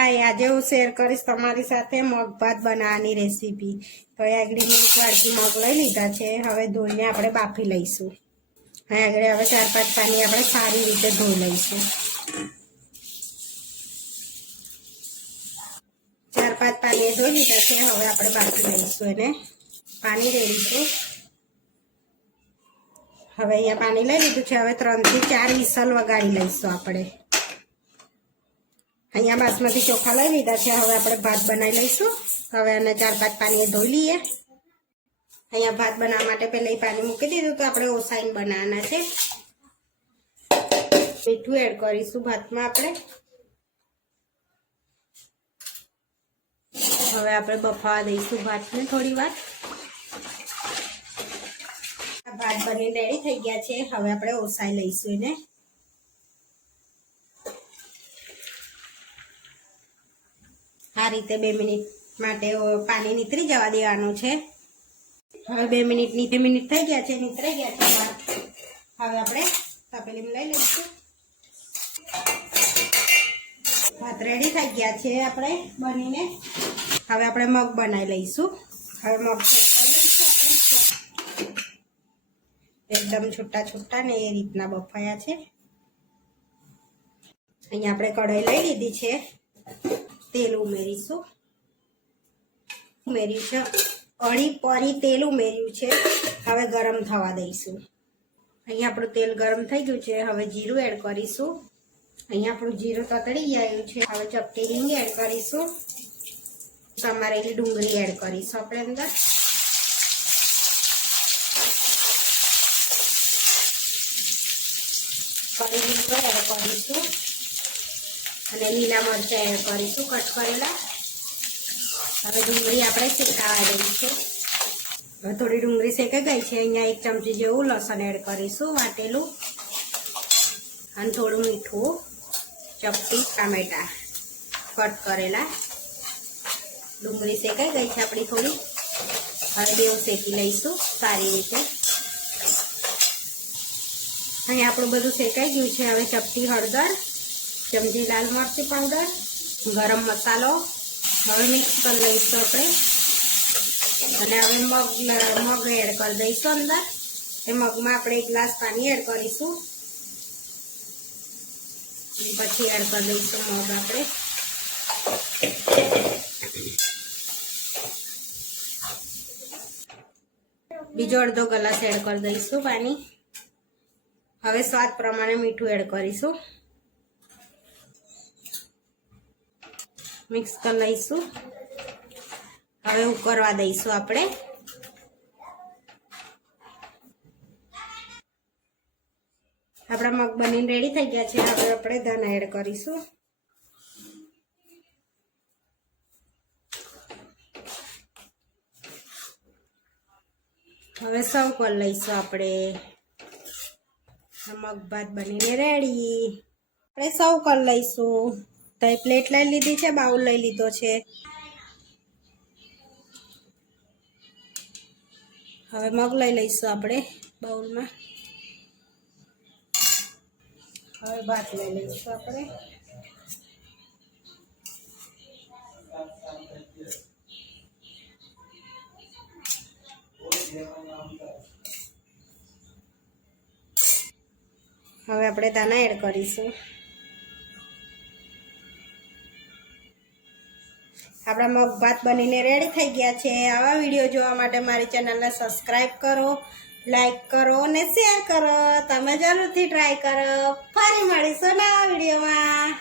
હાય આજે હું શેર કરીશ તમારી સાથે મગ ભાત બનાવવાની રેસીપી તો આગળ મેં વાળકી મગ લઈ લીધા છે. હવે ધોઈને આપણે બાફી લઈશું. હા આગળ હવે ચાર પાંચ પાણી આપણે સારી રીતે ધોઈ લઈશું. ચાર પાંચ પાણી ધોઈ લીધા છે. હવે આપણે બાફી લઈશું એને. પાણી રેડીશું હવે અહીંયા પાણી લઈ લીધું છે. હવે ત્રણથી ચાર વિસલ વગાડી લઈશું આપણે. અહીંયા બાસમતી ચોખા લઈ લીધા છે. હવે આપણે ભાત બનાવી લઈશું. હવે આને ચાર પાંચ પાણીએ ધોઈ લઈએ. અહીંયા ભાત બનાવવા માટે પહેલાં પાણી મૂકી દીધું તો આપણે ઓસાઈને બનાવવાના છે. મીઠું એડ કરીશું ભાતમાં આપણે. હવે આપણે બફાવા દઈશું ભાતને થોડી વાર. ભાત બની રેડી થઈ ગયા છે. હવે આપણે ઓસાઈ લઈશું એને. રીતે બે મિનિટ માટે પાણી નીતરી જવા દેવાનું છે. હવે બે મિનિટની બે મિનિટ થઈ ગયા છે, નીતરાઈ ગયા છે હવે આપણે તપેલીમાં લઈ લઈશું. ભાત રેડી થઈ ગયા છે આપણે બનીને. હવે આપણે મગ બનાવી લઈશું. હવે મગ એકદમ છૂટા છૂટા ને એ રીતના બફાયા છે. અહીંયા આપણે કઢાઈ લઈ લીધી છે. તેલ ઉમેરીશું. ઉમેર્યું છે અળી પરી તેલ ઉમેર્યું છે. હવે ગરમ થવા દઈશું. અહીંયા આપણું તેલ ગરમ થઈ ગયું છે. હવે જીરું એડ કરીશું. અહીંયા આપણું જીરું તતડી ગયું છે. હવે ચપટી હિંગ એડ કરીશું. સમારેલી ડુંગળી એડ કરીશું આપણે અંદર. કરી એડ કરીશું. અને લીલા મરચાં એડ કરીશું, કટ કરેલા. હવે ડુંગળી આપણે શેકાવા દઈશું. હવે થોડી ડુંગળી શેકાઈ ગઈ છે, અહીંયા એક ચમચી જેવું લસણ એડ કરીશું, વાટેલું. અને થોડું મીઠું, ચપટી ટામેટા કટ કરેલા. ડુંગળી શેકાઈ ગઈ છે આપણી થોડી. હવે બેવ શેકી લઈશું, સારી રીતે. અહીંયા આપણું બધું શેકાઈ ગયું છે, હવે ચપટી હળદર ચમચી લાલ મરચી પાવડર, ગરમ મસાલો, હવે મિક્સ કરી લઈશું આપણે. અને હવે મગ મગ એડ કરી દઈશું અંદર. એ મગમાં આપણે એક ગ્લાસ પાણી એડ કરીશું. પછી એડ કરી દઈશું મગ આપણે. બીજો અડધો ગ્લાસ એડ કરી દઈશું પાણી. હવે સ્વાદ પ્રમાણે મીઠું એડ કરીશું. મિક્સ કરી લઈશું. હવે ઉકળવા દઈશું આપણે. આપણા મગ બનીને રેડી થઈ ગયા છે. હવે આપણે ધાના એડ કરીશું. હવે સર્વ કરી લઈશું આપણે. મગ ભાત બનીને રેડી આપણે સર્વ કરી લઈશું. તો એ પ્લેટ લઈ લીધી છે, બાઉલ લઈ લીધો છે. હવે મગ લઈ લઈશું આપણે બાઉલમાં. હવે ભાત લઈ લઈશું આપણે. હવે આપણે દાના એડ કરીશું. આપણા મગ ભાત બનીને રેડી થઈ ગયા છે. આવા વીડિયો જોવા માટે મારી ચેનલને સબસ્ક્રાઈબ કરો લાઈક કરો અને શેર કરો. તમે જરૂરથી ટ્રાય કરો. ફરી મળીશું નવા વિડીયોમાં